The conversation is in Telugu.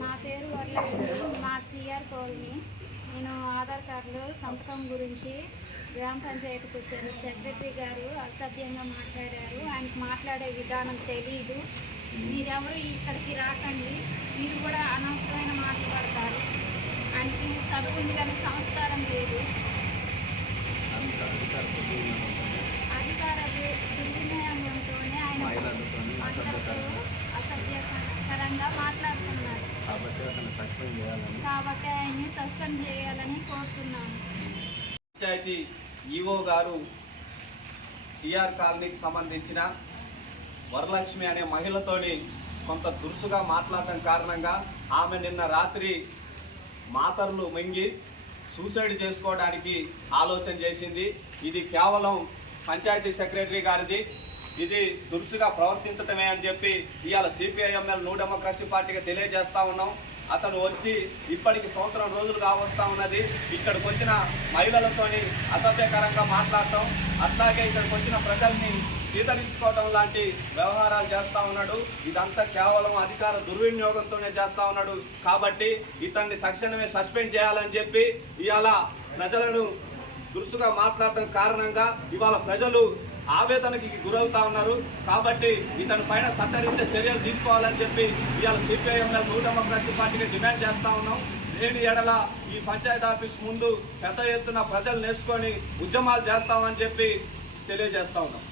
నా పేరు వరలక్ష్మి, మా సిఆర్ కాలనీ. నేను ఆధార్ కార్డులో సంతకం గురించి గ్రామ పంచాయతీకి వచ్చాను. సెక్రటరీ గారు అసభ్యంగా మాట్లాడారు. ఆయనకు మాట్లాడే విధానం తెలీదు. మీరెవరు ఇక్కడికి రాకండి, మీరు కూడా అనవసరమైన మాట్లాడతారు. ఆయనకి చదువు ఉంది కానీ సంస్కారం లేదు. అధికార దుర్వినియోగంతోనే ఆయన అసభ్యకరంగా మాట్లాడుతున్నారు. కాబట్టి ఆయన్ని సస్పెండ్ చేయాలని కోరుతున్నాను. పంచాయతీ ఈఓ గారు సిఆర్ కాలనీకి సంబంధించిన వరలక్ష్మి అనే మహిళతోని కొంత దురుసుగా మాట్లాడటం కారణంగా ఆమె నిన్న రాత్రి మాతర్లు మింగి సూసైడ్ చేసుకోవడానికి ఆలోచన చేసింది. ఇది కేవలం పంచాయతీ సెక్రటరీ గారిది. ఇది దురుసుగా ప్రవర్తించటమే అని చెప్పి ఇవాళ సిపిఐఎంఎల్ న్యూ డెమోక్రసీ పార్టీగా తెలియజేస్తూ ఉన్నాం. అతను వచ్చి ఇప్పటికి సంవత్సరం రోజులు కావస్తూ ఉన్నది. ఇక్కడికి వచ్చిన మహిళలతోని అసభ్యకరంగా మాట్లాడటం, అట్లాగే ఇక్కడికి వచ్చిన ప్రజల్ని స్వీకరించుకోవటం లాంటి వ్యవహారాలు చేస్తూ ఉన్నాడు. ఇదంతా కేవలం అధికార దుర్వినియోగంతోనే చేస్తూ ఉన్నాడు. కాబట్టి ఇతన్ని తక్షణమే సస్పెండ్ చేయాలని చెప్పి ఇవాళ ప్రజలను దురుసుగా మాట్లాడటం కారణంగా ఇవాళ ప్రజలు ఆవేదనకి గురవుతా ఉన్నారు. కాబట్టి ఇతని పైన చట్టరీత్యా చర్యలు తీసుకోవాలని చెప్పి ఇవాళ సిపిఐఎంఎల్ న్యూ డెమోక్రసీ పార్టీకి డిమాండ్ చేస్తూ ఉన్నాం. లేని ఎడల ఈ పంచాయతీ ఆఫీస్ ముందు పెద్ద ఎత్తున ప్రజలు నేర్చుకొని ఉద్యమాలు చేస్తామని చెప్పి తెలియజేస్తా ఉన్నాం.